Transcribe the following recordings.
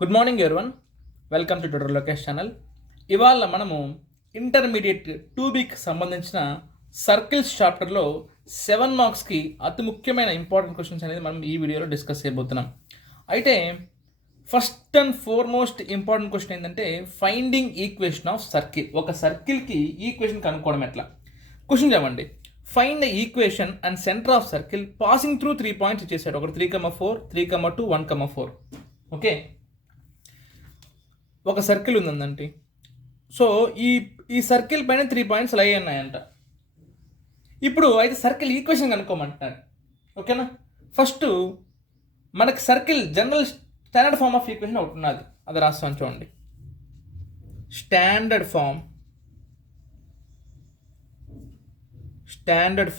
Good morning everyone, welcome to tutor Lokesh channel. ఇవాళ మనము intermediate 2Bకి సంబంధించిన సర్కిల్స్ చాప్టర్లో 7 మార్క్స్కి అతి ముఖ్యమైన ఇంపార్టెంట్ క్వశ్చన్స్ అనేది మనం ఈ వీడియోలో డిస్కస్ చేయబోతున్నాం. అయితే first and foremost important question ఏంటంటే ఫైండింగ్ ఈక్వేషన్ ఆఫ్ సర్కిల్. ఒక సర్కిల్కి ఈక్వేషన్ కనుక్కోవడం ఎట్లా? క్వశ్చన్ చెప్పండి. Find the equation and centre of circle passing through 3 points ఇచ్చేసాడు. ఒక 3,4, 3,2, 1,4. ఓకే, ఒక సర్కిల్ ఉందండి. సో ఈ సర్కిల్ పైన 3 పాయింట్స్ లై ఉన్నాయంట. ఇప్పుడు అయితే సర్కిల్ ఈక్వేషన్ కనుక్కోమంటున్నాడు. ఓకేనా? ఫస్ట్ మనకి circle general standard form of equation ఒకటి ఉన్నది, అది రాస్తాను చూడండి. Standard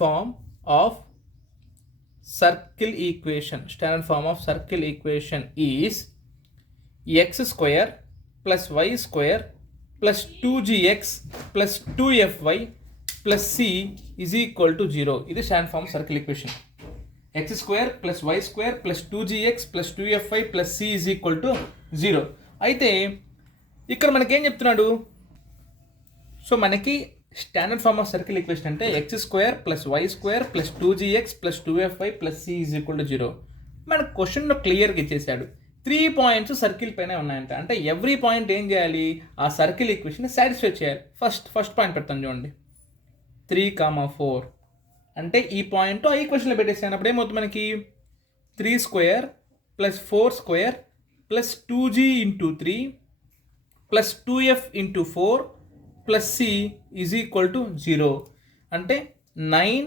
form of circle equation is x square plus y square plus 2gx plus 2fy plus c is equal to 0. ఇది standard form circle equation. x square plus y square plus 2gx plus 2fy plus c is equal to 0. అయితే ఇక్కడ మనకేం చెప్తున్నాడు? So మనకి standard form of circle equation అంటే x square plus y square plus 2gx plus 2fy plus c is equal to 0. మన క్వశ్చన్లో క్లియర్గా ఇచ్చేసాడు. 3 పాయింట్స్ సర్కిల్ పైన ఉన్నాయంట. అంటే ఎవ్రీ పాయింట్ ఏం చేయాలి? ఆ సర్కిల్ ఈక్వేషన్ సాటిస్ఫై చేయాలి. ఫస్ట్ పాయింట్ పెడతాను చూడండి, 3,4 అంటే ఈ పాయింట్ ఆ ఈక్వేషన్లో పెట్టేసాను. అప్పుడు ఏమవుతుంది మనకి? 3 square plus 4 square plus 2g into 3 plus 2f into 4 plus c is equal to 0. అంటే 9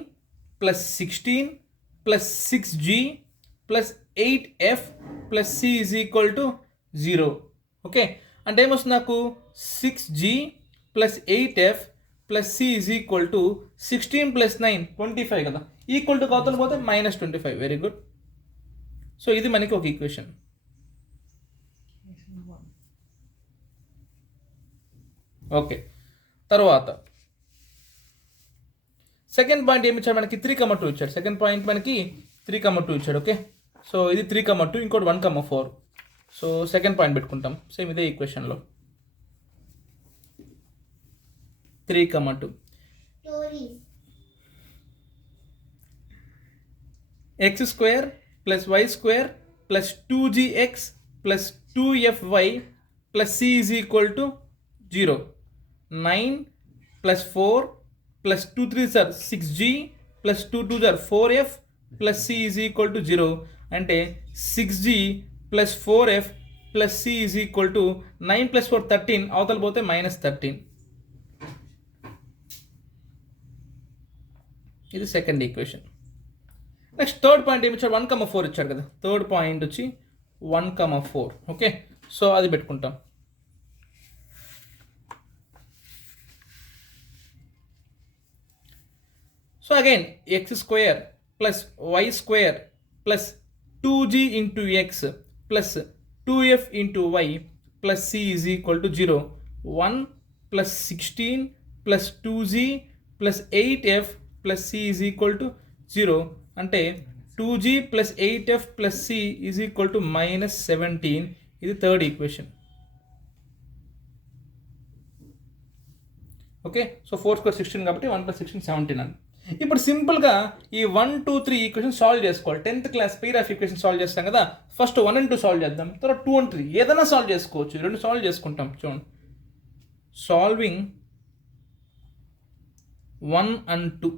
plus 16 plus 6g plus 8f plus c is equal to 0. Okay, అంటే ఏమొస్తుంది నాకు? 6g plus 8f plus c is equal to 16 plus 9 25 కదా. Equal to కావుతాను పోతే -25. Very good. So ఇది మనకి ఒక equation. Okay, తర్వాత సెకండ్ పాయింట్ ఏమి ఇచ్చాడు మనకి? 3,2 ఇచ్చాడు. సెకండ్ పాయింట్ మనకి 3,2 ఇచ్చాడు. ఓకే, సో ఇది 3,2, ఇంకోటి 1,4. సో సెకండ్ పాయింట్ పెట్టుకుంటాం సేమ్ ఇదే ఈక్వేషన్లో. 3,2 x square plus y square plus 2gx plus 2fy plus c is equal to 0. 9 plus 4 plus 2 3s are 6g plus 2 2s are 4f plus c is equal to 0. అంటే 6g plus 4f plus c is equal to 9 plus 4 13, అవతల పోతే -13. ఇది second equation. Next third point ఏమి ఇచ్చాడు? 1,4 ఇచ్చాడు కదా. Third point వచ్చి 1,4. Okay, so అది పెట్టుకుంటాం. So again x square plus y square plus 2g into x plus 2f into y plus c is equal to 0. 1 plus 16 plus 2g plus 8f plus c is equal to 0. అంటే 2g plus 8f plus c is equal to -17. ఇది third equation. Okay, so 4 square 16 కాబట్టి 1 plus 16 17 అని. ఇప్పుడు సింపుల్గా ఈ 1 2 3 equation solve చేసుకోవాలి. 10th class పీరాఫ్ equation solve చేస్తాం కదా. ఫస్ట్ 1 and 2 సాల్వ్ చేద్దాం, తర్వాత 2 and 3 ఏదైనా సాల్వ్ చేసుకోవచ్చు. 2 సాల్వ్ చేసుకుంటాం చూడండి. Solving 1 and 2,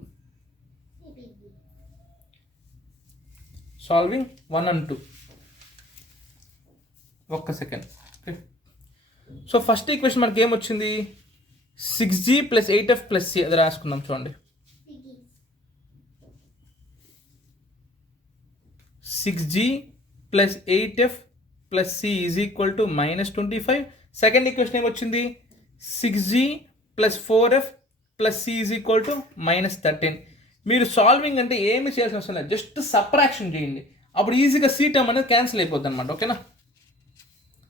solving 1 and 2. ఒక్క second. Okay, so first equation మనకి ఏమొచ్చింది? 6g plus 8f plus c, అది రాసుకుందాం చూడండి. 6g plus 8f plus c is equal to -25. Second equation ఏమొచ్చింది? 6g plus 4f plus c is equal to -13. మీరు solving అంటే ఏమి చేయాల్సిన అవసరం లేదు, జస్ట్ సబ్ట్రాక్షన్ చేయండి. అప్పుడు ఈజీగా c టర్మ్ అనేది క్యాన్సిల్ అయిపోద్ది అనమాట. ఓకేనా?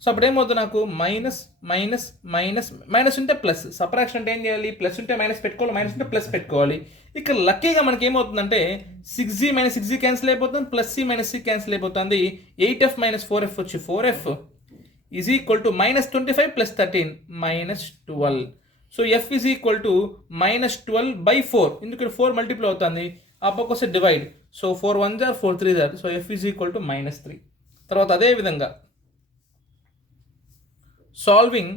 సో అప్పుడు ఏమవుతుంది నాకు? మైనస్ మైనస్ మైనస్ మైనస్ ఉంటే ప్లస్. సబ్ట్రాక్షన్ అంటే ఏం చేయాలి? ప్లస్ ఉంటే మైనస్ పెట్టుకోవాలి, మైనస్ ఉంటే ప్లస్ పెట్టుకోవాలి. ఇక్కడ లక్కీగా మనకి ఏమవుతుందంటే 6g - 6g క్యాన్సిల్ అయిపోతుంది, ప్లస్ c - c క్యాన్సిల్ అయిపోతుంది. 8f - 4f వచ్చి 4f. Is equal to -25 + 13 -12. So F is equal to -12/4. ఎందుకంటే 4 మల్టిప్లై అవుతుంది, ఆ పక్క వస్తే divide. So 4 1s are 4 3s are. So F is equal to -3. తర్వాత అదే విధంగా సాల్వింగ్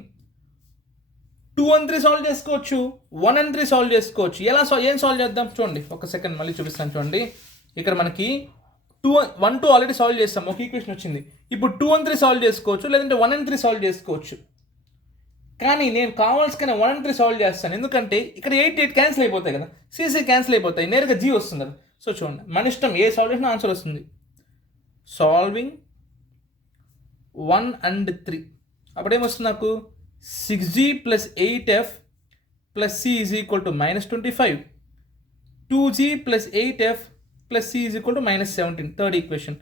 2 and 3 సాల్వ్ చేసుకోవచ్చు, 1 and 3 సాల్వ్ చేసుకోవచ్చు. ఏం సాల్వ్ చేద్దాం చూడండి, ఒక సెకండ్ మళ్ళీ చూపిస్తాను చూడండి. ఇక్కడ మనకి 1 2 ఆల్రెడీ సాల్వ్ చేస్తాం, ఒక ఈక్వేషన్ వచ్చింది. ఇప్పుడు 2 and 3 సాల్వ్ చేసుకోవచ్చు, లేదంటే 1 and 3 సాల్వ్ చేసుకోవచ్చు. కానీ నేను కావాల్సిన 1 and 3 సాల్వ్ చేస్తాను, ఎందుకంటే ఇక్కడ 8 8 క్యాన్సిల్ అయిపోతాయి కదా, సిసి క్యాన్సిల్ అయిపోతాయి, నేరుగా జీ వస్తుంది కదా. సో చూడండి, మన ఇష్టం ఏ సాల్వ్ చేసినా ఆన్సర్ వస్తుంది. సాల్వింగ్ 1 and 3 అప్పుడేమొస్తుంది నాకు 6g + 8f + c is equal to -25, 2g + 8f + c is equal to -17. Third equation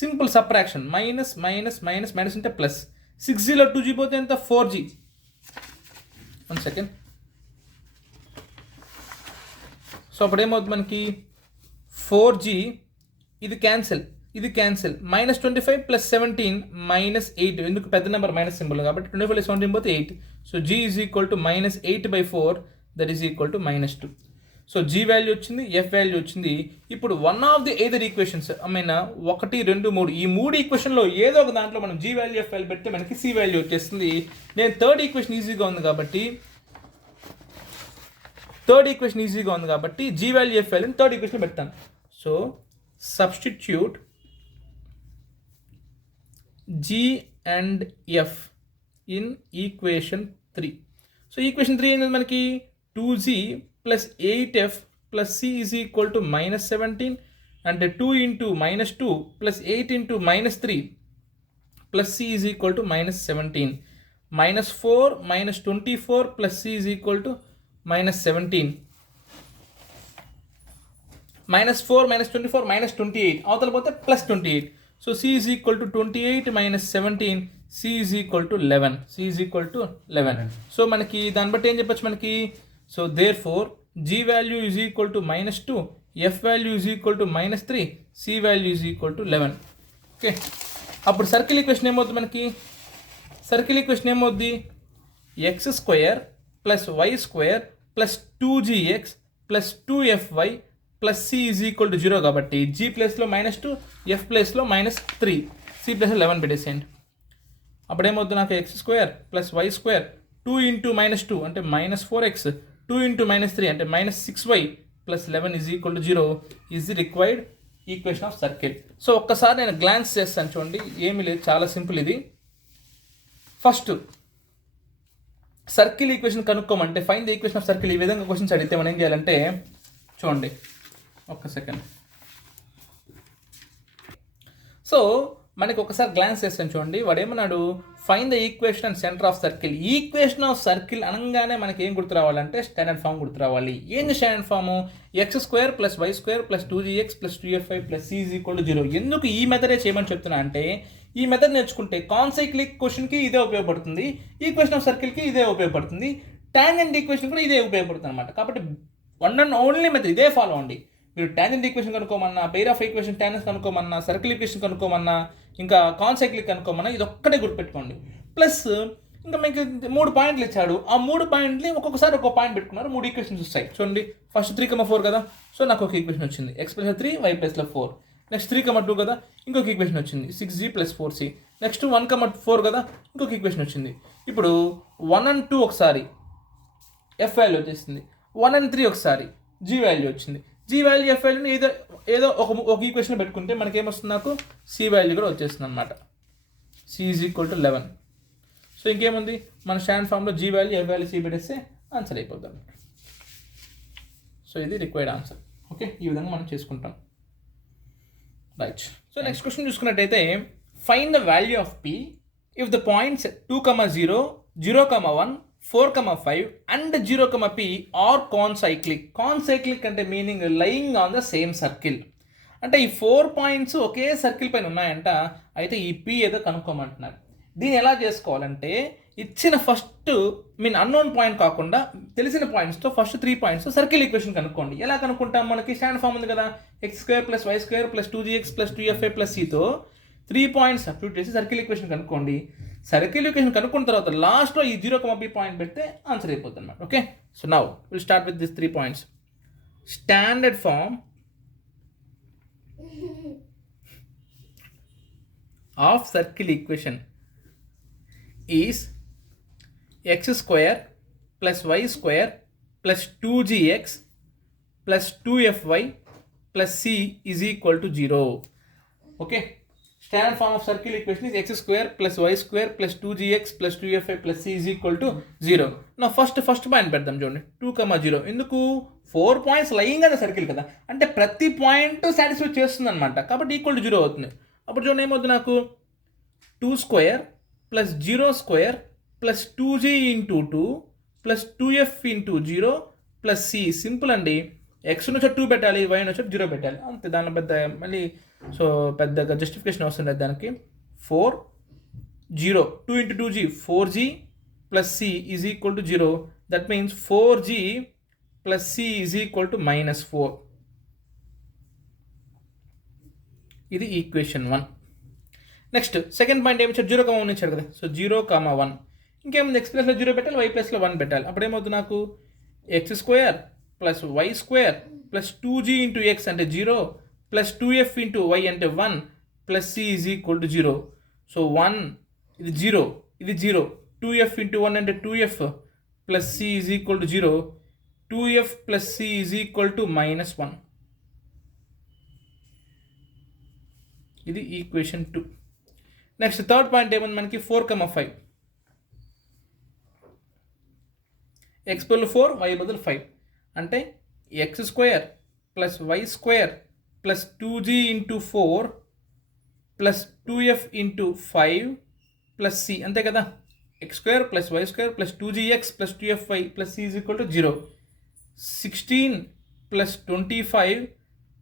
simple subtraction, minus minus minus minus అంటే ప్లస్. 6gలో 2g పోతే ఎంత 4g. 1 సెకండ్. సో అప్పుడేమవుతుంది మనకి 4g, ఇది క్యాన్సిల్, ఇది క్యాన్సిల్, -25 + 17 -8. ఎందుకు పెద్ద నెంబర్ మైనస్ సింబల్ కాబట్టి 25 + 17 పోతే 8. So g is equal to -8/4, that is equal to -2. So g value వచ్చింది, f వాల్యూ వచ్చింది. ఇప్పుడు one of the either equations, I mean 1 2 3, ఈ 3 ఈక్వేషన్లో ఏదో ఒక దాంట్లో మనం g వాల్యూ f వాల్యూ పెడితే మనకి c వాల్యూ వచ్చేస్తుంది. నేను థర్డ్ ఈక్వేషన్ ఈజీగా ఉంది కాబట్టి g వాల్యూ f వాల్యూని థర్డ్ ఈక్వేషన్ పెడతాను. So substitute g and f in equation 3. So equation 3 ఏంటంటే మనకి 2g + 8f + c is equal to -17, అంటే 2 × -2 + 8 × -3 + c is equal to -17, -4 -24 + c is equal to -17, -4 -24 -28, అవతల పోతే +28. So c is equal to 28 - 17, c is equal to 11. So మనకి దాన్ని బట్టి ఏం చెప్పచ్చు మనకి, so therefore g value is equal to -2, f value is equal to -3, c value is equal to 11. Okay, అప్పుడు circle equation ఏమవుతుంది మనకి, x² + y² + 2gx + 2fy + c is equal to 0 కాబట్టి g ప్లేస్లో -2, f ప్లేస్లో -3, c ప్లేస్లో 11 పెట్టేసేయండి. అప్పుడేమవుతుంది నాకు x² + y² 2 × -2 అంటే -4x, 2 × -3 అంటే -6y + 11 is equal to 0 is the required equation of circle. So ఒక్కసారి నేను గ్లాన్స్ చేస్తాను చూడండి, ఏమీ లేదు, చాలా సింపుల్ ఇది. ఫస్ట్ సర్కిల్ ఈక్వేషన్ కనుక్కోమంటే find the equation of circle, ఈ విధంగా క్వశ్చన్స్ అడిగితే మనం ఏం చేయాలంటే చూడండి, ఒక్క సెకండ్. సో మనకి ఒకసారి గ్లాన్స్ చేస్తాను చూడండి, వాడు ఏమన్నాడు, find the equation and centre of circle. Equation of circle అనగానే మనకి ఏం గుర్తు రావాలంటే స్టాండర్డ్ ఫామ్ గుర్తు రావాలి. ఏంది standard form, x² + y² + 2gx + 2fy + c is equal to 0. ఎందుకు ఈ మెథడే చేయమని చెప్తున్నా అంటే, ఈ మెథడ్ నేర్చుకుంటే కాన్సైక్లిక్ క్వశ్చన్కి ఇదే ఉపయోగపడుతుంది, ఈక్వేషన్ ఆఫ్ సర్కిల్కి ఇదే ఉపయోగపడుతుంది, టాంజెంట్ ఈక్వేషన్ కూడా ఇదే ఉపయోగపడుతుంది అనమాట. కాబట్టి వన్ అండ్ ఓన్లీ మెథడ్ ఇదే ఫాలో అండి. మీరు టాంజెంట్ ఈక్వేషన్ కనుక్కోమన్నా, పెయిర్ ఆఫ్ ఈక్వేషన్ టాంజెంట్ కనుక్కోమన్నా, సర్కిల్ ఈక్వేషన్ కనుక్కోమన్నా, ఇంకా కాన్సైక్లిక్ కనుక్కోమన్నా, ఇది ఒక్కటే గుర్తుపెట్టుకోండి. ప్లస్ ఇంకా మీకు 3 పాయింట్లు ఇచ్చాడు, ఆ 3 పాయింట్ని ఒక్కొక్కసారి ఒక్కొక్క పాయింట్ పెట్టుకున్నారు, 3 ఈక్వేషన్స్ వస్తాయి. చూడండి, ఫస్ట్ 3,4 కదా, సో నాకు ఒక ఈక్వేషన్ వచ్చింది, x + 3 y + 4. నెక్స్ట్ 3,2 కదా, ఇంకొక ఈక్వేషన్ వచ్చింది, 6g + 4c. నెక్స్ట్ 1,4 కదా, ఇంకొక ఈక్వేషన్ వచ్చింది. ఇప్పుడు 1 and 2 ఒకసారి f వాల్యూ వచ్చేసింది, 1 and 3 ఒకసారి g వాల్యూ వచ్చింది. g వాల్యూ f వాల్యూని ఏదో ఒక ఈక్వేషన్ పెట్టుకుంటే మనకేమొస్తుంది, నాకు c వాల్యూ కూడా వచ్చేస్తుంది అనమాట. c is equal to 11. So ఇంకేముంది, మన స్టాండ్ ఫామ్లో g value f value c పెట్టేస్తే ఆన్సర్ అయిపోద్దాం. సో ఇది రిక్వైర్డ్ ఆన్సర్. ఓకే, ఈ విధంగా మనం చేసుకుంటాం. రైట్. సో నెక్స్ట్ క్వశ్చన్ చూసుకున్నట్టయితే, find the value of p if the points 2, 0, 0, 1, 4, 5 and 0, p are concyclic. Concyclic అంటే meaning lying on the same circle. అంటే ఈ 4 పాయింట్స్ ఒకే సర్కిల్ పైన ఉన్నాయంట, అయితే ఈ p ఏదో కనుక్కోమంటున్నారు. దీన్ని ఎలా చేసుకోవాలంటే, ఇచ్చిన ఫస్ట్ అన్నోన్ పాయింట్ కాకుండా తెలిసిన పాయింట్స్తో ఫస్ట్ 3 పాయింట్స్ సర్కిల్ ఈక్వేషన్ కనుక్కోండి. ఎలా కనుక్కుంటాం, మనకి స్టాండ్ ఫామ్ ఉంది కదా, x² + y² + 2gx + 2fy + cతో 3 points substitute చేసి సర్కిల్ ఈక్వేషన్ కనుక్కోండి. సర్కిల్ ఈక్వేషన్ కనుక్కున్న తర్వాత లాస్ట్లో ఈ 0, b పాయింట్ పెడితే ఆన్సర్ అయిపోతుంది అనమాట. Okay, so now will start with this 3 points. Standard form of circle equation is x² + y² + 2gx + 2fy + c = 0. Okay, standard form of circle equation is x² + y² + 2gx + 2fy + c = 0. Now first point పెడదాం చూడండి, 2, 0. ఎందుకు 4 points lying అనే circle కదా, అంటే ప్రతి point satisfy చేస్తుంది అనమాట, కాబట్టి ఈక్వల్ టు 0 అవుతుంది. అప్పుడు చూడండి ఏమవుతుంది, నాకు 2² + 0² + 2g × 2 + 2f × 0 + c. సింపుల్ అండి, ఎక్స్ వచ్చి 2 పెట్టాలి, వై వచ్చి 0 పెట్టాలి, అంతే. దానిలో పెద్ద మళ్ళీ పెద్దగా జస్టిఫికేషన్ అవసరం లేదు దానికి. 4 0 2 × 2g 4g + c = 0. That means 4g + c = -4. ఇది ఈక్వేషన్ 1. నెక్స్ట్ సెకండ్ పాయింట్ ఏమి ఇచ్చారు, 0, 1 ఇచ్చారు కదా. సో 0, 1 ఇంకేముంది, x ప్లస్లో 0 పెట్టాలి, y ప్లస్లో 1 పెట్టాలి. అప్పుడు ఏమవుతుంది, నాకు x² + y² + 2g × x అంటే 0 + 2f × y అంటే 1 + c = 0. సో 1 ఇది 0, ఇది 0, 2f × 1 అంటే 2f + c = 0, 2f + c = -1. ఇది ఈక్వేషన్ 2. నెక్స్ట్ థర్డ్ పాయింట్ ఏముంది మనకి, 4, 5. x బదులు 4, y బదులు 5 అంటే x² + y² + 2g × 4 + 2f × 5 + c అంతే కదా. x² + y² + 2gx + 2fy + c = 0. 16 + 25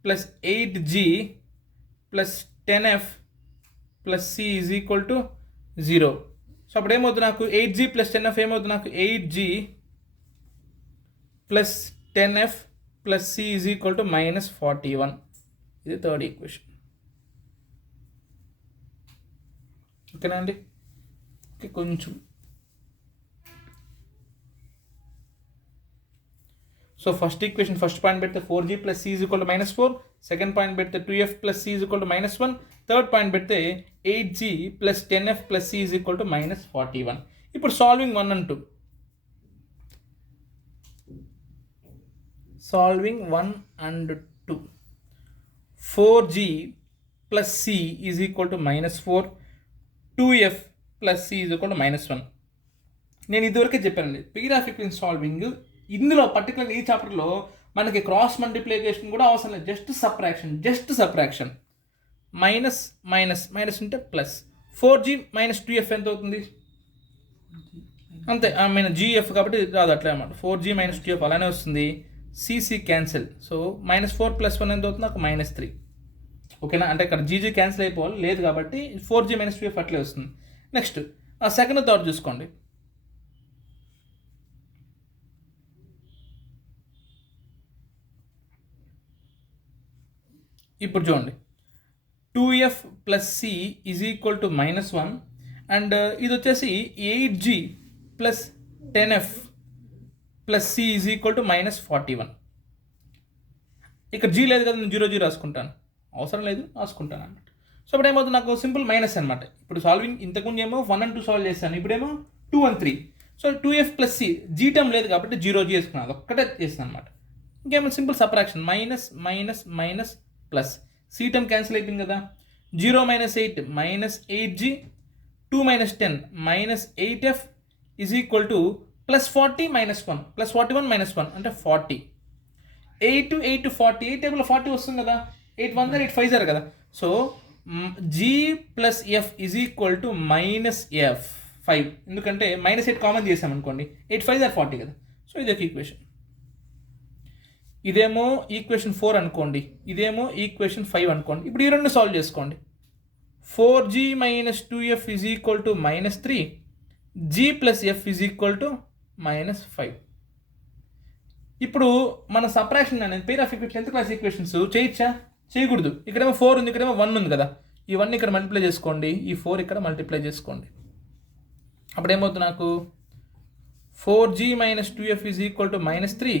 + 8g + 10f + c = 0. So అప్పుడు ఏమవుతుంది, నాకు 8g + 10f ఏమవుతుంది, నాకు 8g + 10f + c = -41. ఇది థర్డ్ ఈక్వేషన్. ఓకేనా అండి, ఓకే. కొంచెం so first equation first point పెడితే 4g + c = -4, సెకండ్ పాయింట్ పెడితే 2f + c = -1, థర్డ్ పాయింట్ పెడితే 8g + 10f + c = -41. ఇప్పుడు solving 1 and 2. Solving 1 and 2. 4g + c = -4, 2f + c = -1. నేను ఇదివరకే చెప్పానండి, పీగ్రాఫిక్ సాల్వింగ్ ఇందులో పర్టికులర్ ఈ చాప్టర్లో మనకి క్రాస్ మల్టిప్లికేషన్ కూడా అవసరం లేదు, జస్ట్ సబ్ట్రాక్షన్. మైనస్ ఉంటే ప్లస్. 4g - 2f ఎంత అవుతుంది, అంతే. gf కాబట్టి రాదు, అట్లా అన్నమాట. 4g - 2f అలానే వస్తుంది. cc క్యాన్సిల్, సో -4 + 1 ఎంత అవుతుంది, నాకు -3. ఓకేనా, అంటే ఇక్కడ gg క్యాన్సిల్ అయిపోవాలి, లేదు కాబట్టి 4g - 2f అట్లే వస్తుంది. నెక్స్ట్ ఆ సెకండ్ థర్డ్ చూసుకోండి. ఇప్పుడు చూడండి, 2f + c = -1 అండ్ ఇది వచ్చేసి 8g + 10f + c = -41. ఇక్కడ g లేదు కదా, నేను 0 రాసుకుంటాను, అవసరం లేదు రాసుకుంటాను అన్నమాట. సో ఇప్పుడు ఏమవుతుంది, నాకు సింపుల్ మైనస్ అనమాట. ఇప్పుడు సాల్వింగ్ ఇంతకుముందు ఏమో 1 and 2 సాల్వ్ చేశాను, ఇప్పుడేమో 2 and 3. So 2f + c g term లేదు కాబట్టి 0 చేసుకున్నాను, అది ఒక్కటే చేస్తాను అనమాట. ఇంకేమో simple subtraction, minus plus. C term cancel అయిపోయింది కదా. 0 - 8 -8g, 2 - 10 -8f = +40 - 1 +41 - 1 అంటే 40. 8 to 8 to 40, 8 టేబుల్లో 40 వస్తుంది కదా, 8 1 8 5 కదా. సో g + f -f5, ఎందుకంటే -8 కామన్ చేసామనుకోండి, 8 5 40 కదా. సో ఇది ఒక ఈక్వేషన్. ఇదేమో ఈక్వేషన్ 4 అనుకోండి, ఇదేమో ఈక్వేషన్ 5 అనుకోండి. ఇప్పుడు ఈ రెండు సాల్వ్ చేసుకోండి. 4g - 2f -3, g + f -5. ఇప్పుడు మన సబ్ట్రాక్షన్ అనేది pair of equation 10th class equations చేయొచ్చా, చేయకూడదు. ఇక్కడేమో 4 ఉంది, ఇక్కడేమో 1 ఉంది కదా. ఈ 1 ఇక్కడ మల్టిప్లై చేసుకోండి, ఈ 4 ఇక్కడ మల్టిప్లై చేసుకోండి. అప్పుడు ఏమవుతుంది నాకు 4g minus 2f is equal to -3,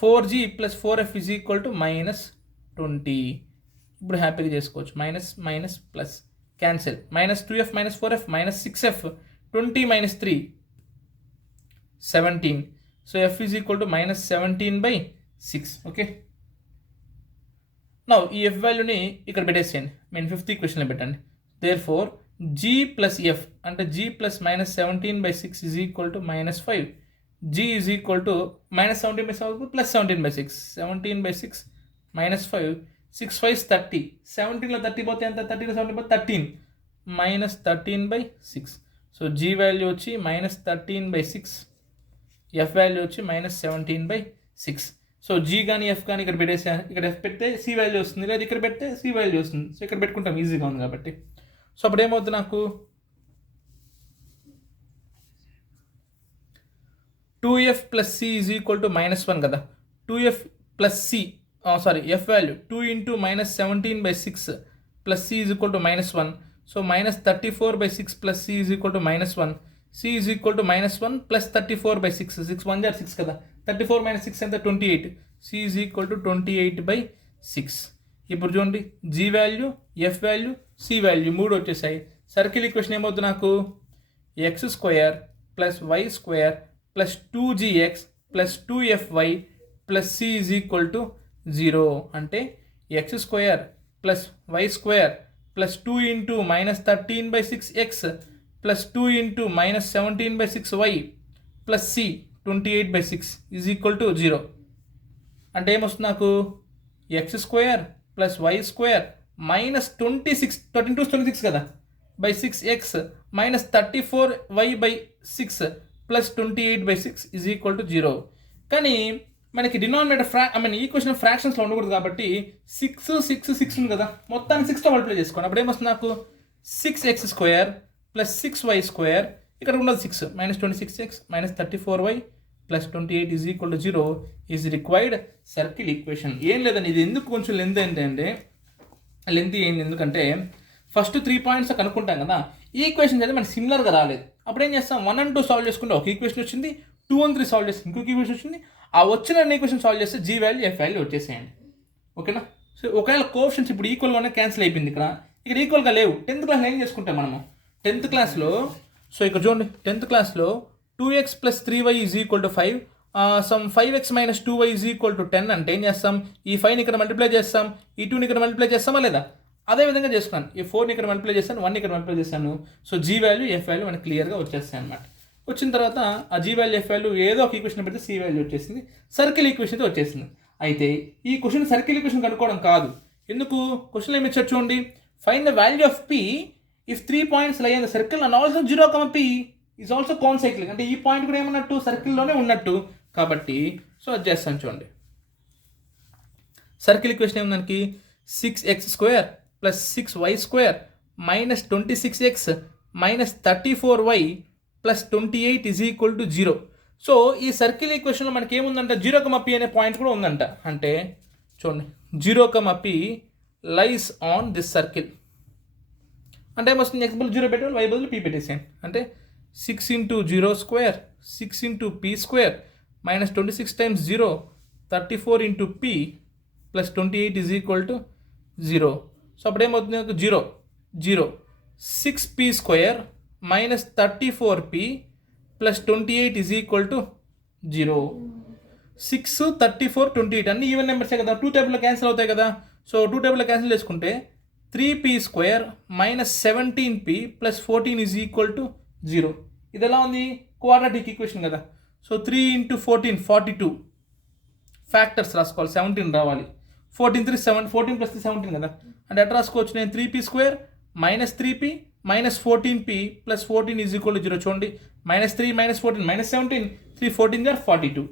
4g plus 4f is equal to -20. ఇప్పుడు హ్యాపీగా చేసుకోవచ్చు. Minus plus cancel, -2f minus 4f minus 6f, 20 minus 3 17. సో f is equal to -17/6. Okay, now ఈ f వాల్యూని ఇక్కడ పెట్టేసేయండి. నేను 5th ఈక్వేషన్లో పెట్టండి. Therefore g plus f అంటే g plus -17/6 is equal to -5. g is equal to -17/7 plus 17/6, 17/6 -5, 6 5 30, 17లో 30 పోతే ఎంత, 30లో 17 పోతే 13, -13/6. సో g వాల్యూ వచ్చి -13/6, ఎఫ్ వాల్యూ వచ్చి -17/6. సో g కానీ ఎఫ్ కానీ ఇక్కడ పెట్టేసా, ఇక్కడ ఎఫ్ పెడితే సి వాల్యూ వస్తుంది, లేదా ఇక్కడ పెడితే సి వాల్యూ వస్తుంది. సో ఇక్కడ పెట్టుకుంటాం, ఈజీగా ఉంది కాబట్టి. సో అప్పుడు ఏమవుతుంది నాకు 2f plus c is equal to -1 కదా. 2f plus c f value 2 into -17/6 plus c is equal to -1. So -34/6 plus c is equal to -1. C is equal to -1 plus 34/6, 6 1 = 6 కదా. 34 - 6 ఎంత, 28. C is equal to 28/6. ఇప్పుడు చూడండి, g value, f value, c value 3 వచ్చేసాయి. Circle equation ఏమవుతుంది నాకు, x² plus y² plus 2gx plus 2fy plus c is equal to 0. అంటే x² plus y² plus 2 into -13/6x plus 2 into -17/6y plus c 28/6 is equal to 0. అంటే ఏమొస్తుంది నాకు, x² plus y² minus 26, 13 2 26 కదా, by 6x minus 34y/6 plus 28/6 is equal to 0. కానీ మనకి denominator equation ఫ్రాక్షన్స్లో ఉండకూడదు కాబట్టి 6 ఉంది కదా, మొత్తాన్ని 6తో మల్టిప్లై చేసుకోండి. అప్పుడు ఏమొస్తుంది నాకు, 6x² ప్లస్ 6y² ఇక్కడ ఉండదు 6, -26x minus 34y plus 28 is equal to 0 is required circle equation. ఏం లేదండి, ఇది ఎందుకు కొంచెం లెంత్ ఏంటంటే ఏంటి, ఎందుకంటే ఫస్ట్ 3 పాయింట్స్ కనుక్కుంటాం కదా, ఈ ఈక్వేషన్ అయితే మనకి సిమిలర్గా రాలేదు. అప్పుడు ఏం చేస్తాం, 1 and 2 సాల్వ్ చేసుకుంటే ఒక ఈక్వేషన్ వచ్చింది, 2 and 3 సాల్వ్ చేస్తే ఇంకొక ఈక్వేషన్ వచ్చింది. ఆ వచ్చిన ఈక్వేషన్ సాల్వ్ చేస్తే జీ వాల్యూ, ఎఫ్ వాల్యూ వచ్చేసేయండి. ఓకేనా. సో ఒకవేళ కోఎఫిషియెంట్స్ ఇప్పుడు ఈక్వల్గానే క్యాన్సిల్ అయిపోయింది, ఇక్కడ ఈక్వల్గా లేవు. 10th క్లాస్లో ఏం చేసుకుంటాం మనము, 10th క్లాస్లో, సో ఇక్కడ చూడండి 10th క్లాస్లో 2x plus 3y is equal to 5, some 5x minus 2y is equal to 10 అంటే ఏం చేస్తాం, ఈ 5ని ఇక్కడ మల్టిప్లై చేస్తాం, ఈ 2ని ఇక్కడ మల్టిప్లై చేస్తామా లేదా, అదే విధంగా చేసుకున్నాను. ఈ 4ని ఇక్కడ మల్టిప్లై చేస్తాను, 1ని ఇక్కడ మల్టిప్లై చేస్తాను. So g value, f value మనకి క్లియర్గా వచ్చేస్తాయి అనమాట. వచ్చిన తర్వాత ఆ జీ వాల్యూ, ఎఫ్ వాల్యూ ఏదో ఒక ఈక్వేషన్ పెడితే సి వాల్యూ వచ్చేసింది, సర్కిల్ ఈక్వేషన్తో వచ్చేసింది. అయితే ఈ క్వశ్చన్ సర్కిల్ ఈక్వేషన్ కనుక్కోవడం కాదు. ఎందుకు, క్వశ్చన్ ఏమి ఇచ్చారు చూడండి, find the value of P if 3 points లై in the circle and also 0, p is also concyclic. అంటే ఈ పాయింట్ కూడా ఏమన్నట్టు, సర్కిల్లోనే ఉన్నట్టు కాబట్టి. సో అది చేస్తాను చూడండి. సర్కిల్ ఈక్వేషన్ ఏముందానికి, 6x² plus 6y² minus 26x minus 34y plus 28 is equal to 0. So ఈ సర్కిల్ ఈక్వేషన్లో మనకి ఏముందంటే 0, p అనే పాయింట్ కూడా ఉందంట. అంటే చూడండి, 0, p lies on this circle. అంటే ఏమొస్తుంది, x బదులు 0 పెట్టాలి, y బదులు p పెట్టేసాను. అంటే 6 into 0² 6 into p² minus 26 times 0 34 into p plus 28 is equal to 0. So అప్పుడు ఏమవుతుంది, 0 6p² minus 34p plus 28 is equal to 0. 6 34 28 అన్ని ఈవెన్ నెంబర్సే కదా, 2 టేబుల్లో క్యాన్సిల్ అవుతాయి కదా. సో 2 టేబుల్లో క్యాన్సిల్ చేసుకుంటే 3p² minus 17p plus 14 is equal to 0. ఇది ఎలా ఉంది, క్వాడ్రాటిక్ ఈక్వేషన్ కదా. సో 3 ఇంటూ 14 42, ఫ్యాక్టర్స్ రాసుకోవాలి, 17 రావాలి. 14 3 7, 14 ప్లస్ 3 17 కదా. అంటే ఎట్లా రాసుకోవచ్చు, నేను 3p² minus 3p minus 14p plus 14 is equal to 0. చూడండి, -3 - 14 -17, 3 14 = 42.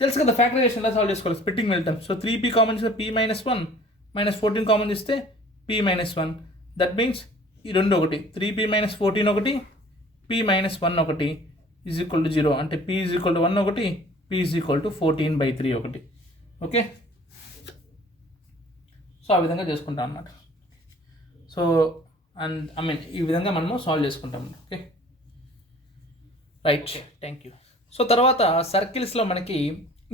తెలుసు కదా ఫ్యాక్టరైజేషన్ ఎలా సాల్వ్ చేసుకోవాలి, స్ప్లిట్టింగ్ వెళ్తాం. సో 3p కామన్ చేస్తే p - 1 మైనస్ 14 కామన్ చేస్తే p - 1. దట్ మీన్స్ ఈ రెండు ఒకటి, 3p - 14 ఒకటి, p - 1 ఒకటి ఈజ్ ఈక్వల్ టు 0. అంటే p ఈజ్ ఈక్వల్ టు 1 ఒకటి, p ఈజ్ ఈక్వల్ టు 14/3 ఒకటి. ఓకే, సో ఆ విధంగా చేసుకుంటాం అన్నమాట. సో ఈ విధంగా మనము సాల్వ్ చేసుకుంటాం. Okay. Right, thank you. So తర్వాత సర్కిల్స్లో మనకి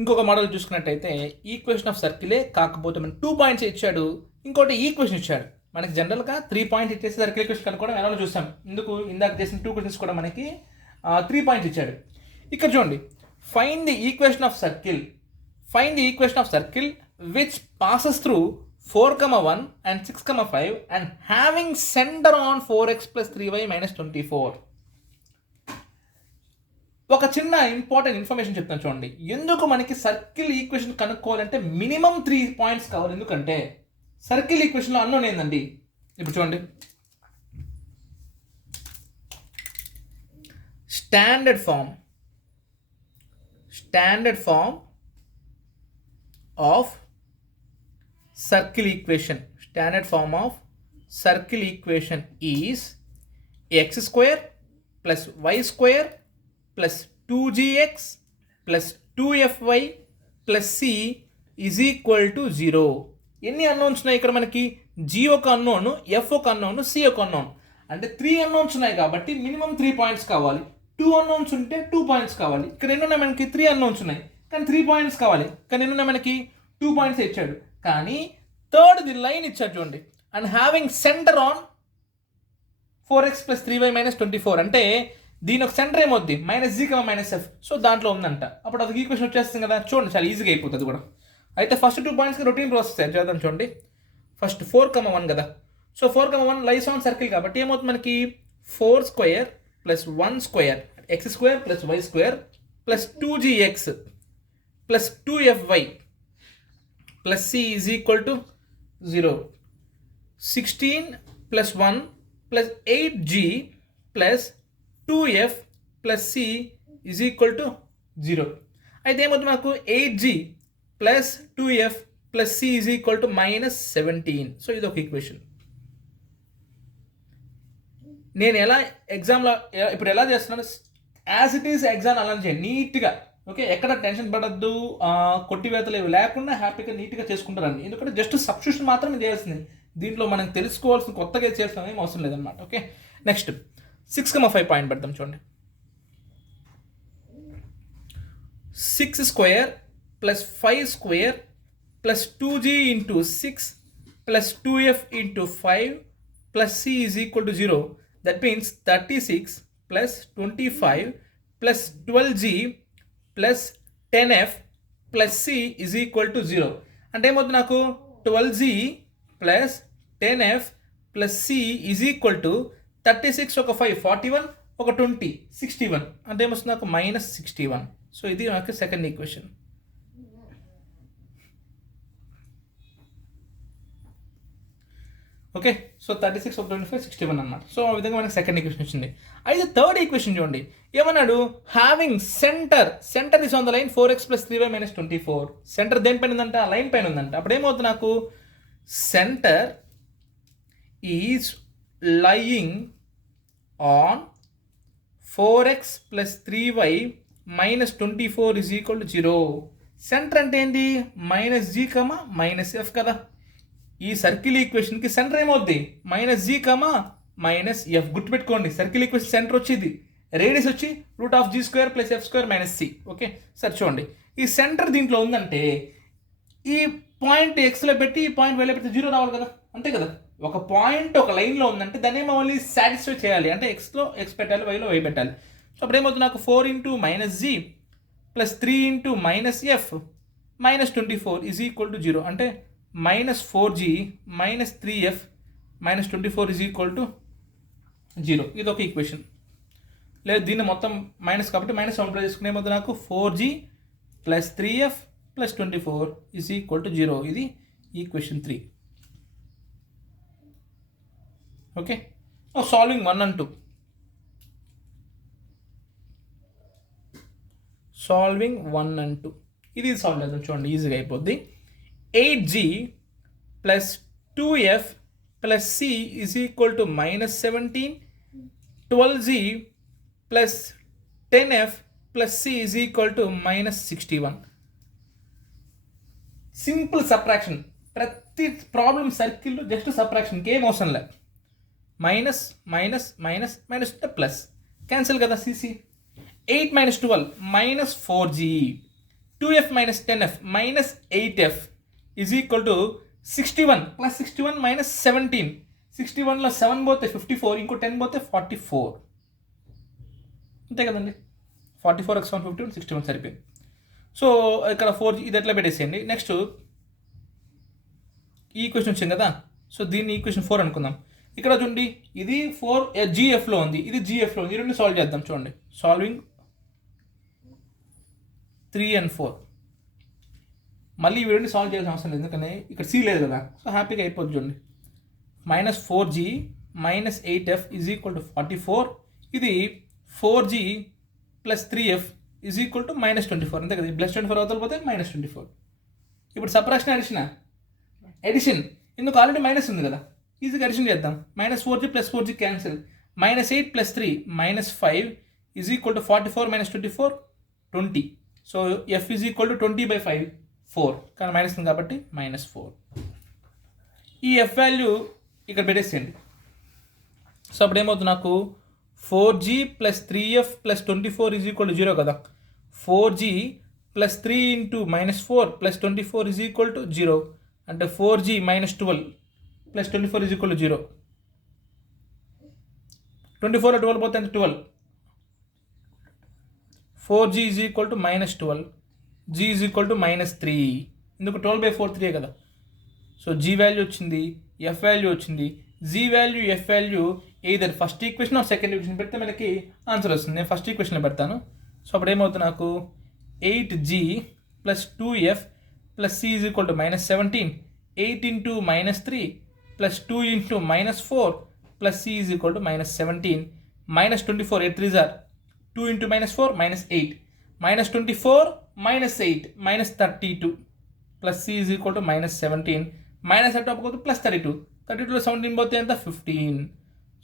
ఇంకొక మోడల్ చూసుకున్నట్టయితే ఈక్వేషన్ ఆఫ్ సర్కిలే, కాకపోతే మనకి 2 పాయింట్స్ ఇచ్చాడు, ఇంకోటి ఈక్వేషన్ ఇచ్చాడు. మనకి జనరల్గా 3 పాయింట్ ఇచ్చేసి సర్కిల్ ఈక్వేషన్ కనుక్కోవడం ఎలా చూసాం. ఇందుకు ఇందాక చేసిన 2 క్వశ్చన్స్ కూడా మనకి 3 పాయింట్స్ ఇచ్చాడు. ఇక్కడ చూడండి, find the equation of circle, find the equation of circle which passes through 4,1 and 6,5 and having center on 4x plus 3y minus 24. ఒక చిన్న ఇంపార్టెంట్ ఇన్ఫర్మేషన్ చెప్తాను చూడండి. ఎందుకు మనకి సర్కిల్ ఈక్వేషన్ కనుక్కోవాలంటే మినిమం 3 పాయింట్స్ కావాలి. ఎందుకంటే సర్కిల్ ఈక్వేషన్లో అన్నోన్ ఏందండి, ఇప్పుడు చూడండి, standard form of circle equation, standard form of circle equation is x square plus y square plus 2gx plus 2fy plus c is equal to 0. ఎన్ని అన్నోన్స్ ఉన్నాయి ఇక్కడ మనకి? g ఒక అన్నోన్, f ఒక అన్నోన్, c ఒక unknown. అంటే 3 unknowns ఉన్నాయి కాబట్టి మినిమం 3 పాయింట్స్ కావాలి. 2 అన్నోన్స్ ఉంటే 2 పాయింట్స్ కావాలి. ఇక్కడ ఎన్ని ఉన్నాయి మనకి? 3 అన్నోన్స్ ఉన్నాయి కానీ 3 పాయింట్స్ కావాలి. కానీ ఎన్ని ఉన్నాయి మనకి? 2 పాయింట్స్ ఇచ్చాడు. కానీ థర్డ్ది లైన్ ఇచ్చాడు చూడండి, and having centre on 4x plus 3y minus 24. అంటే దీని ఒక సెంటర్ ఏమవుద్ది? -g, -f. సో దాంట్లో ఉందంట. అప్పుడు అది ఈక్వేషన్ వచ్చేస్తుంది కదా. చూడండి, చాలా ఈజీగా అయిపోతుంది కూడా. అయితే ఫస్ట్ 2 పాయింట్స్కి రొటీన్ ప్రాసెస్ చేద్దాం చూడండి. ఫస్ట్ 4,1 కదా. సో 4,1 లైస్ ఆన్ సర్కిల్ కాబట్టి ఏమవుతుంది మనకి? 4 square plus 1 square x square plus y square plus 2gx plus 2fy plus c is equal to 0. 16 plus 1 plus 8g plus 2f plus c is equal to 0. అయితే ఏమవుతుంది మనకు? 8g plus 2f plus c is equal to -17. So ఇది ఒక equation. నేను ఎలా ఎగ్జామ్లో ఇప్పుడు ఎలా చేస్తున్నాను, యాజ్ ఇట్ ఈస్ ఎగ్జామ్ అలా చేయండి నీట్గా. ఓకే, ఎక్కడ టెన్షన్ పడద్దు, కొట్టివేతలు ఏవి లేకుండా హ్యాపీగా నీట్గా చేసుకుంటారండి. ఎందుకంటే జస్ట్ సబ్స్టిట్యూషన్ మాత్రమే చేయాల్సింది. దీంట్లో మనం తెలుసుకోవాల్సిన కొత్తగా చేయాల్సిన ఏం అవసరం లేదన్నమాట. ఓకే, నెక్స్ట్ 6,5 పాయింట్ పెడతాం చూడండి. 6 square plus 5 square plus 2g into 6 plus 2f into 5 plus c is equal to 0. That means 36 plus 25 plus 12g plus 10f plus c is equal to 0. అంటే ఏమవుతుంది నాకు? 12g plus 10f plus c is equal to 36 ఒక 5 41 ఒక 20 61. అంటే ఏమొస్తుంది నాకు? -61. So ఇది నాకు సెకండ్ ఈక్వేషన్. ఓకే, సో 36 ఒక 25 61 అన్నమాట. సో ఆ విధంగా మనకి సెకండ్ ఈక్వేషన్ వచ్చింది. అయితే థర్డ్ ఈక్వేషన్ చూడండి, ఏమన్నాడు? Having centre is on the line 4x plus 3y minus 24. Centre దేనిపైన ఉందంట? లైన్ పైన ఉందంట. అప్పుడు ఏమవుతుంది నాకు? Centre is lying on 4x plus 3y minus 24 is equal to 0. Centre అంటే ఏంటి? -g, -f కదా. ఈ సర్కిల్ ఈక్వేషన్కి సెంటర్ ఏమవుద్ది? -g, -f. గుర్తుపెట్టుకోండి, సర్కిల్ ఈక్వేషన్ సెంటర్ వచ్చేది, రేడియస్ వచ్చి √g² + f² - c. ఓకే, సరే చూడండి, ఈ సెంటర్ దీంట్లో ఉందంటే ఈ పాయింట్ ఎక్స్లో పెట్టి ఈ పాయింట్ వైలో పెట్టి 0 రావాలి కదా, అంతే కదా. ఒక పాయింట్ ఒక లైన్లో ఉందంటే దాన్ని ఏమవ్వాలి? సాటిస్ఫై చేయాలి. అంటే ఎక్స్లో ఎక్స్ పెట్టాలి, వైలో వై పెట్టాలి. సో అప్పుడు ఏమవుతుంది నాకు? 4 × -g + 3 × -f -24 is equal to 0. అంటే -4g - 3f - 24 is equal to 0. ఇది ఒక ఈక్వేషన్. లేదు దీన్ని మొత్తం మైనస్ కాబట్టి మైనస్ మల్టిప్లై చేసుకునే మొత్తం నాకు 4g + 3f + 24 is equal to 0. ఇది equation 3. Okay, solving 1 and 2. Solving 1 and 2 ఇది సాల్వ్ చేద్దాం చూడండి, ఈజీగా అయిపోద్ది. 8g + 2f + c is equal to -17. 12g + 10f + c is equal to -61. Simple subtraction. ప్రతి ప్రాబ్లం సర్కిల్లో జస్ట్ సబ్ట్రాక్షన్కి ఏం అవసరం లేదు. Minus minus minus minus plus cancel కదా. సిసి 8 minus 12 minus 4g, 2f minus 10f minus 8f is equal to 61 plus 61 minus 17. 61లో 7 పోతే 54, ఇంకో 10 పోతే 44. అంతే కదండి, 44 x 1 51 61 సరిపోయింది. సో ఇక్కడ 4g ఇది ఎట్లా పెట్టేసేయండి. నెక్స్ట్ ఈ ఈక్వేషన్ వచ్చింది కదా, సో దీన్ని ఈక్వేషన్ 4 అనుకుందాం. ఇక్కడ చూడండి ఇది 4 GFలో ఉంది, ఇది GFలో ఉంది. ఈ రెండు సాల్వ్ చేద్దాం. చూడండి సాల్వింగ్ 3 and 4. మళ్ళీ ఈ రెండు సాల్వ్ చేయాల్సిన అవసరం లేదు, ఎందుకని ఇక్కడ C లేదు కదా, సో హ్యాపీగా అయిపోద్ది. చూడండి minus 4g minus 8f is equal to 44. ఇది 4g plus 3f is equal to minus 24. అంతే కదా, ప్లస్ 24 అవతల పోతే minus 24. ఇప్పుడు సబ్ట్రాక్షన్ ఎడిషన్ ఇందుకు ఆల్రెడీ మైనస్ ఉంది కదా, ఈజీగా అడిషన్ చేద్దాం. minus 4g plus 4g cancel, minus 8 plus 3 minus 5 is equal to 44 minus 24 20. So f is equal to 20/5 4, కానీ మైనస్ ఉంది కాబట్టి -4. ఈ f వాల్యూ ఇక్కడ పెట్టేసేయండి. సో అప్పుడు ఏమవుతుంది, నాకు 4g plus 3f plus 24 is equal to 0 కదా. 4g plus 3 into -4 plus 24 is equal to 0. అంటే 4g minus 12 plus 24 is equal to 0. 24 12 పోతే అంటే 12. 4g is equal to -12. g is equal to -3. ఎందుకు 12/4 3 కదా. సో g వాల్యూ వచ్చింది, f value వచ్చింది. z value f value either first equation or second equation పెడితే మనకి answer వస్తుంది. నేను ఫస్ట్ ఈక్వేషన్లో పెడతాను. సో అప్పుడు ఏమవుతుంది, నాకు 8g plus 2f plus c is equal to -17. 8 into -3 plus 2 into -4 plus c is equal to -17. -24 8 3s are 2 into -4 -8. -24 -8 -32 plus c is equal to -17. Minus అటు పోతే ప్లస్ 32. 32లో 17 పోతే ఎంత 15.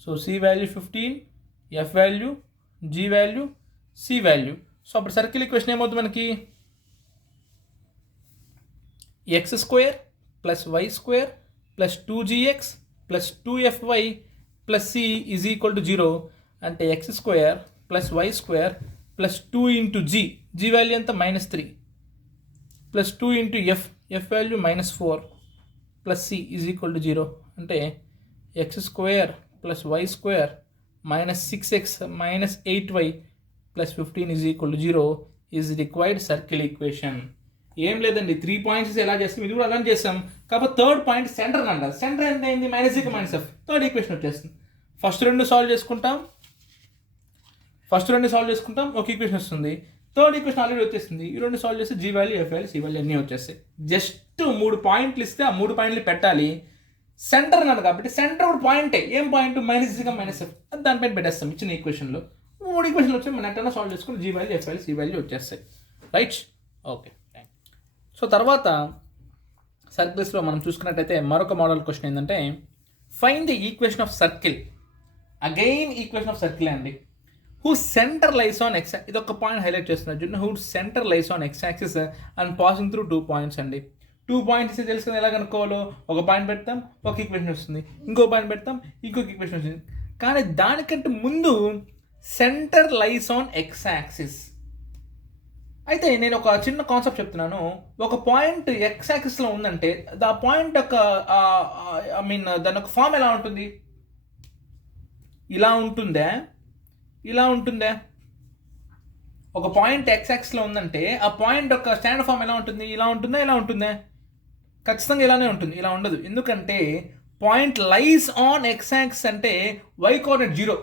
So c value 15, f value, g value, c value. So అప్పుడు circle equation ఏమవుతుంది మనకి, x² plus y² plus 2gx plus 2fy plus c is equal to 0. అంటే x² plus y² plus 2 into g value ఎంత -3 plus 2 into f value -4 plus c is equal to 0. అంటే x² plus y² minus 6x minus 8y plus 15 is equal to 0 is required circle equation. ఏం లేదండి, 3 points ఎలా చేస్తాం, ఇది కూడా అలానే చేస్తాం. కాకపోతే థర్డ్ పాయింట్ సెంటర్ అంటారు. సెంటర్ అంటే ఏంది, -c -f. థర్డ్ ఈక్వేషన్ వచ్చేస్తుంది. ఫస్ట్ రెండు సాల్వ్ చేసుకుంటాం, ఒక ఈక్వేషన్ వస్తుంది. థర్డ్ ఈక్వేషన్ ఆల్రెడీ వచ్చేస్తుంది. ఈ రెండు సాల్వ్ చేస్తే g value, f value, c value అన్నీ వచ్చేస్తాయి. జస్ట్ 3 పాయింట్లు ఇస్తే ఆ 3 పాయింట్లు పెట్టాలి. సెంటర్ అన్నాడు కాబట్టి సెంటర్ ఒక పాయింటే. ఏం పాయింట్, -c -f. అది దానిపైన పెట్టేస్తాం ఇచ్చిన ఈక్వేషన్లో. 3 ఈక్వేషన్లు వచ్చి మన ఎట్లా సాల్వ్ చేసుకుని g value, f value, c value వచ్చేస్తాయి. Right, okay. సో తర్వాత సర్కిల్స్లో మనం చూసుకున్నట్టయితే మరొక మోడల్ క్వశ్చన్ ఏంటంటే, find the equation of circle. Again equation of circle అండి. Whose centre lies on x, ఇది ఒక పాయింట్ హైలైట్ చేస్తున్నారు చూడండి. Whose centre lies on x axis and passing through 2 points అండి. 2 పాయింట్స్ తెలుసు కదా ఎలా కనుక్కోవాలో. ఒక పాయింట్ పెడతాం, ఒక ఈక్వేషన్ వస్తుంది. ఇంకో పాయింట్ పెడతాం, ఇంకొక ఈక్వేషన్ వస్తుంది. కానీ దానికంటే ముందు centre lies on x axis. అయితే నేను ఒక చిన్న కాన్సెప్ట్ చెప్తున్నాను. ఒక పాయింట్ ఎక్స్ యాక్సిస్లో ఉందంటే ఆ పాయింట్ యొక్క దాని యొక్క ఫామ్ ఎలా ఉంటుంది, ఇలా ఉంటుందా, ఇలా ఉంటుందా? ఒక పాయింట్ ఎక్స్ యాక్సిస్లో ఉందంటే ఆ పాయింట్ యొక్క స్టాండర్డ్ ఫామ్ ఎలా ఉంటుంది, ఇలా ఉంటుందా, ఇలా ఉంటుందా? ఖచ్చితంగా ఇలానే ఉంటుంది, ఇలా ఉండదు. ఎందుకంటే point lies on x axis అంటే y coordinate 0.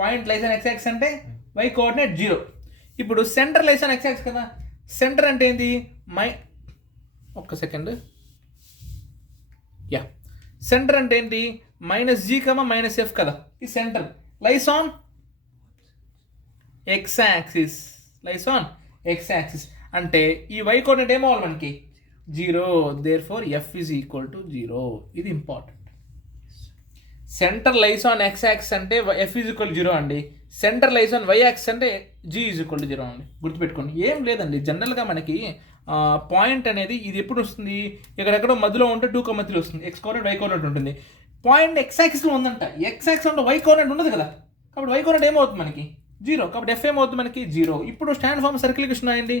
Point lies on x axis అంటే y కోఆర్డినేట్ 0. ఇప్పుడు centre lies on x axis కదా. సెంటర్ అంటే ఏంటి, ఒక్క సెకండ్, సెంటర్ అంటే ఏంటి, -g, -f కదా. ఈ centre lies on x axis, lies on x axis అంటే ఈ y కోఆర్డినేట్ ఏమవ్వాలి మనకి 0. Therefore f is equal to 0. ఇది important. Centre lies on x axis అంటే f ఈజ్ ఈక్వల్ 0 అండి. Centre lies on y axis అంటే g ఈజ్ ఈక్వల్ టు 0 అండి. గుర్తుపెట్టుకోండి. ఏం లేదండి, జనరల్గా మనకి పాయింట్ అనేది ఇది ఎప్పుడు వస్తుంది, ఎక్కడెక్కడో మధ్యలో ఉంటే 2,3 వస్తుంది. x కోఆర్డినేట్, y కోఆర్డినేట్ ఉంటుంది. పాయింట్ ఎక్స్ యాక్సిస్లో ఉందంట, ఎక్స్ యాక్సిస్ అంటే y కోఆర్డినేట్ ఉండదు కదా. కాబట్టి y కోఆర్డినేట్ ఏమవుతుంది మనకి జీరో. కాబట్టి ఎఫ్ ఏమవుతుంది మనకి జీరో. ఇప్పుడు స్టాండర్డ్ ఫార్మ్ సర్కిల్ ఈక్వేషన్ రాయండి.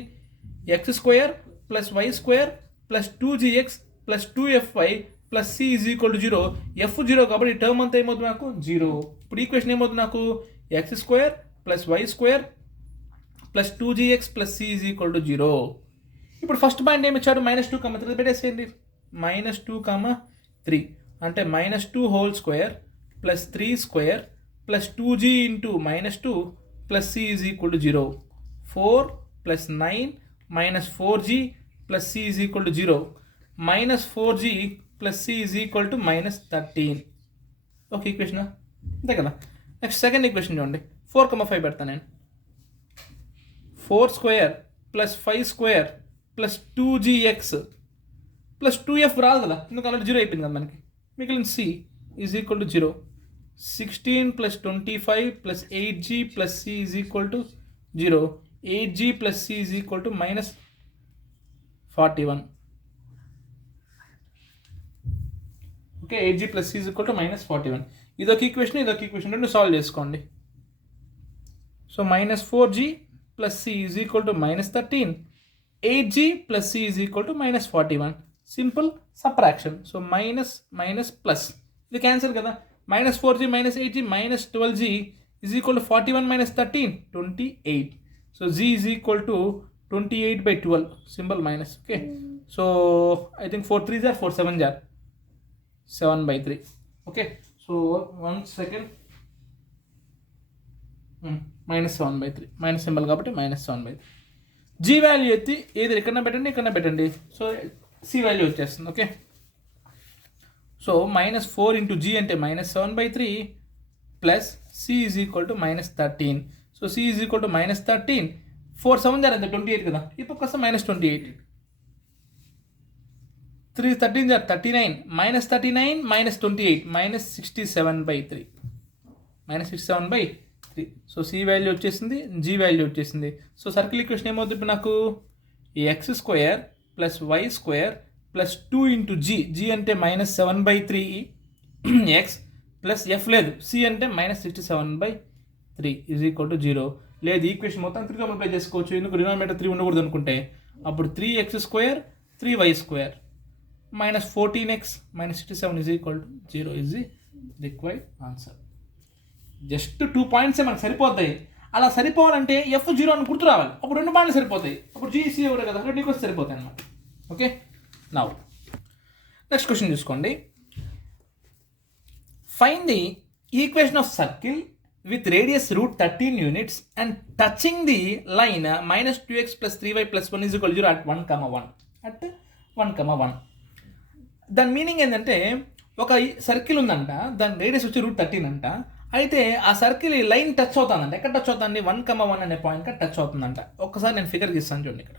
X square plus y square plus 2gx plus 2fy plus c is equal to zero. F zero కాబట్టి ఈ టర్మ్ అంతా ఏమవుతుంది నాకు జీరో. ఇప్పుడు ఈక్వేషన్ ఏమవుతుంది నాకు x square plus y square plus 2gx plus c is equal to zero. ఇప్పుడు first point ఏమి ఇచ్చాడు -2, పెట్టేసేయండి. -2, 3 అంటే -2 whole square plus 3 square plus 2g into -2 plus c is equal to zero. 4 plus 9 minus 4g plus c is equal to zero. -4g plus c is equal to -13. Okay equation అంతే కదా. Next second equation చూడండి. 4, 5 పెడతాను నేను. 4 square plus 5 square plus 2gx plus 2f రాదు కదా, ఎందుకు already zero అయిపోయింది కదా మనకి. మిగిలిన c is equal to zero. 16 plus 25 plus 8g plus c is equal to zero. 8g plus c is equal to -41. Okay 8g plus c is equal to -41. ఇదొక equation, ఇదొక equation, రెండు solve చేసుకోండి. So -4g plus c is equal to -13. 8g plus c is equal to -41. Simple subtraction. So minus plus ఇది cancel కదా. -4g -8g -12g is equal to 41 -13 28. So g is equal to 28/12 symbol minus. Okay so I think 4 3s are 4 7s are 7/3. Okay so 1 second. -7/3 minus symbol కాబట్టి -7/3. G value ఎత్తి ఏది ఎక్కడన్నా పెట్టండి, ఎక్కడన్నా పెట్టండి. So c value వచ్చేస్తుంది. Okay so -4 into g అంటే -7/3 plus c is equal to -13. So c is equal to -13. 4 7s are 28 కదా, ఇప్పుడు కోసం -28. 3 13s are 39. -39 -28 -67/3. -67/3. So c value వచ్చేసింది, జీ వాల్యూ వచ్చేసింది. సో సర్కిల్ ఈక్వేషన్ ఏమవుతుంది ఇప్పుడు నాకు x square plus y square plus 2 into g అంటే -7/3 ఎక్స్ ప్లస్ ఎఫ్ లేదు, సి అంటే -67/3 ఈజ్ ఈక్వల్ టు జీరో. లేదు ఈక్వేషన్ మొత్తం 3తో మల్టిప్లై చేసుకోవచ్చు, ఎందుకు డినామినేటర్ 3 ఉండకూడదు అనుకుంటే. అప్పుడు 3x square 3y square -14x -67 is equal to zero is the required answer. Just 2 పాయింట్సే మనకు సరిపోతాయి. అలా సరిపోవాలంటే ఎఫ్ జీరో అని గుర్తు రావాలి, అప్పుడు 2 పాయింట్లు సరిపోతాయి. అప్పుడు జీసీ ఎవరు కదా, 2 ఈక్వల్స్ సరిపోతాయి అన్నమాట. ఓకే నౌ నెక్స్ట్ క్వశ్చన్ చూసుకోండి. Find the equation of circle with radius √13 units and touching the line -2x plus 3y plus 1 is equal to 0 at 1, 1. దాని మీనింగ్ ఏంటంటే ఒక సర్కిల్ ఉందంట, దాని రేడియస్ వచ్చి √13 అంట. అయితే ఆ సర్కిల్ ఈ లైన్ టచ్ అవుతుందంట. ఎక్కడ టచ్ అవుతుంది? 1, 1 అనే పాయింట్ టచ్ అవుతుందంట. ఒక్కసారి నేను ఫిగర్ గీస్తాను చూడండి. ఇక్కడ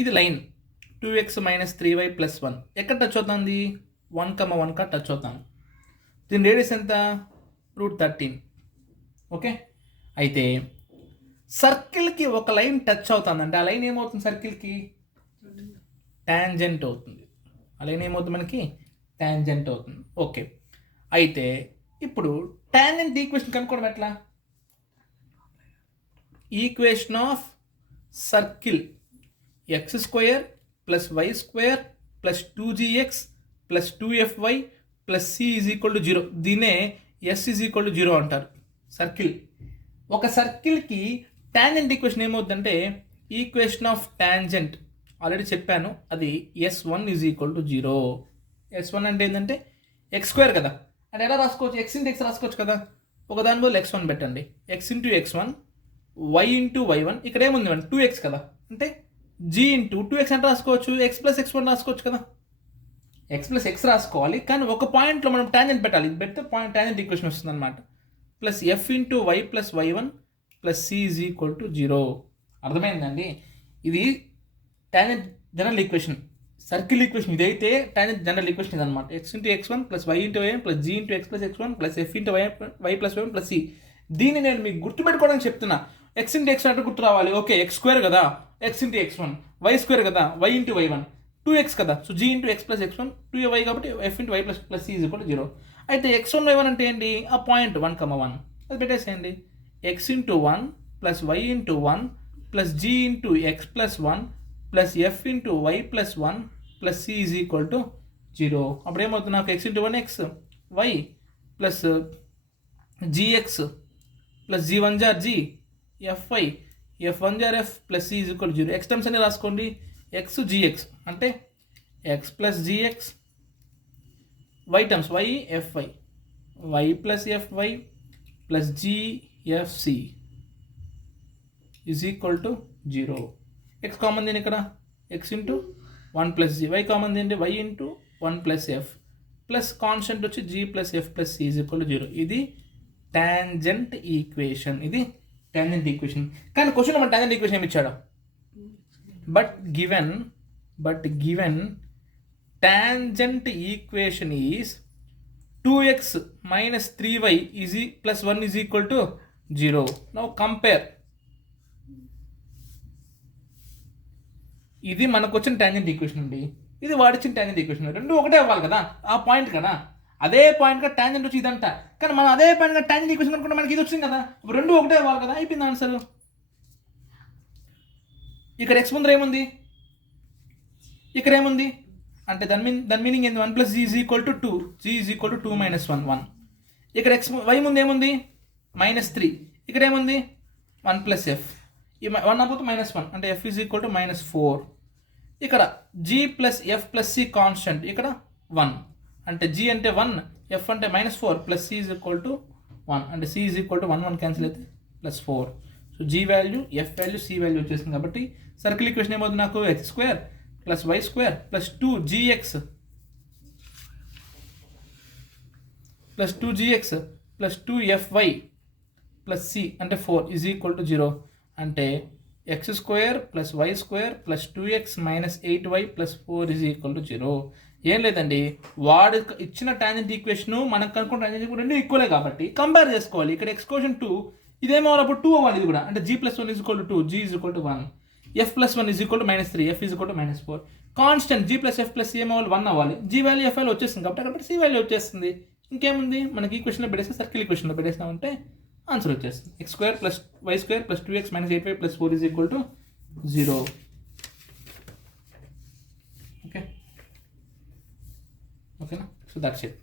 ఇది లైన్ 2x - 3y + 1 ఎక్కడ టచ్ అవుతుంది? 1, 1 టచ్ అవుతాను. దీని రేడియస్ ఎంత? √13. ఓకే అయితే సర్కిల్కి ఒక లైన్ టచ్ అవుతుందంటే ఆ లైన్ ఏమవుతుంది? సర్కిల్కి ట్యాంజెంట్ అవుతుంది. ఆ లైన్ ఏమవుతుంది మనకి? ట్యాంజెంట్ అవుతుంది. ఓకే అయితే ఇప్పుడు ట్యాంజెంట్ ఈక్వేషన్ కనుక్కోవడం ఎట్లా? Equation of circle x square plus y square plus 2gx plus 2fy plus c is equal to zero. దీనే s is equal to zero అంటారు. సర్కిల్ ఒక సర్కిల్కి టాంజెంట్ ఈక్వేషన్ ఏమవుతుందంటే ఈక్వేషన్ ఆఫ్ టాంజెంట్ ఆల్రెడీ చెప్పాను, అది S1 is equal to zero. S1 అంటే ఏంటంటే X square కదా, అంటే ఎలా రాసుకోవచ్చు? x ఇంటూ ఎక్స్ రాసుకోవచ్చు కదా. ఒక దాని బదులు x1 పెట్టండి. x into x1 y into y1. ఇక్కడ ఏముంది? 2x కదా, అంటే g ఇంటూ 2x అంటే రాసుకోవచ్చు. x ప్లస్ x1 రాసుకోవచ్చు కదా. x ప్లస్ x రాసుకోవాలి, కానీ ఒక పాయింట్లో మనం టాంజెంట్ పెట్టాలి. ఇది పెడితే పాయింట్ టాంజెంట్ ఈక్వేషన్ వస్తుంది అనమాట. Plus f into y plus y1 plus c is equal to zero. అర్థమైందండి? ఇది tangent general equation. Circle equation ఇదైతే టాంజెంట్ జనరల్ ఈక్వేషన్ ఇదనమాట. x into x1 plus y into y1 plus g into x plus x1 plus f into y plus y1 plus c. దీన్ని నేను మీకు గుర్తుపెట్టుకోవడానికి చెప్తున్నా. x into x అంటే గుర్తు రావాలి. Okay x square కదా, x into x1, y square కదా, y into y1, 2x కదా, so g into x plus x1 2y కాబట్టి f into y plus c is equal to 0. అయితే x1 y1 అంటే ఏంటి, ఆ పాయింట్ 1,1 అది పెట్టేసేయండి. x into 1 plus y into 1 plus g into x plus 1 plus f into y plus 1 plus c is equal to 0. అప్పుడు ఏమవుతుంది, నాకు x into 1 x y plus gx plus g1 జార్ g fy f1 జార్ f plus c is equal to 0. x terms అన్ని రాసుకోండి, x gx అంటే x plus gx, y terms y fy y plus fy plus gfc is equal to 0. x common దీని ఇక్కడ x into 1 plus g, y common ఏంటి y into 1 plus f plus constant వచ్చి g plus f plus c is equal to 0. ఇది tangent equation, ఇది tangent equation. కానీ question మన tangent equation ఏమి ఇచ్చాడు, but given tangent equation is 2x minus 3y plus 1 is equal to 0. Now compare. ఇది మనకు వచ్చిన టాంజెంట్ ఈక్వేషన్ అండి, ఇది వాడిచ్చిన టాంజెంట్ ఈక్వేషన్. రెండు ఒకటే అవ్వాలి కదా, ఆ పాయింట్ కదా, అదే పాయింట్గా టాంజెంట్ వచ్చి ఇదంట. కానీ మనం అదే పాయింట్గా టాంజెంట్ ఈక్వేషన్ అనుకుంటే మనకి ఇది వచ్చింది కదా, రెండు ఒకటే అవ్వాలి కదా, అయిపోయింది ఆన్సర్. ఇక్కడ x ముందర ఏముంది, ఇక్కడ ఏముంది అంటే దాని మీనింగ్ ఏంది, 1 plus g is equal to 2, g is equal to 2 minus 1 1. ఇక్కడ y ముందు ఏముంది -3, ఇక్కడ ఏముంది 1 ప్లస్ f, ఈ 1 అపోతే -1 అంటే f ఈజ్ ఈక్వల్ టు -4. ఇక్కడ g plus f plus c constant, ఇక్కడ 1 అంటే g అంటే 1, f అంటే -4 plus c is equal to 1 అంటే c is equal to 1 1 cancel అయితే +4. So g value, f value, c value వచ్చేసింది. కాబట్టి సర్కిల్ ఈక్వేషన్ ఏమవుతుంది నాకు, x² plus y² plus 2gx plus 2fy plus c అంటే 4 ఈజ్ ఈక్వల్ టు 0. అంటే x² plus y² plus 2x minus 8y plus 4 is equal to 0. ఏం లేదండి, వాడు ఇచ్చిన టాంజెంట్ ఈక్వేషన్ మనకు కనుక్కున్న టాంజెంట్ ఈక్వేషన్ రెండు ఈక్వలే కాబట్టి కంపేర్ చేసుకోవాలి. ఇక్కడ x కోషన్ 2, ఇదేమో అప్పుడు 2 అవ్వాలి ఇది కూడా, అంటే g plus 1 is equal to 2, g is equal to 1, f plus 1 is equal to -3, f is equal to -4. Constant g plus f plus c ఏమవ్వాలి 1 అవ్వాలి, g వాల్యూ f వాల్యూ వచ్చేస్తుంది కాబట్టి అక్కడ c వాల్యూ వచ్చేస్తుంది. ఇంకేముంది, మనకి ఈక్వేషన్లో పెట్టేస్తే సర్కిల్ ఈక్వేషన్లో పెట్టేసినామంటే ఆన్సర్ వచ్చేస్తుంది. x² plus y² plus 2x minus 8y plus 4 is equal to 0. Okay, ఓకేనా? So that's it.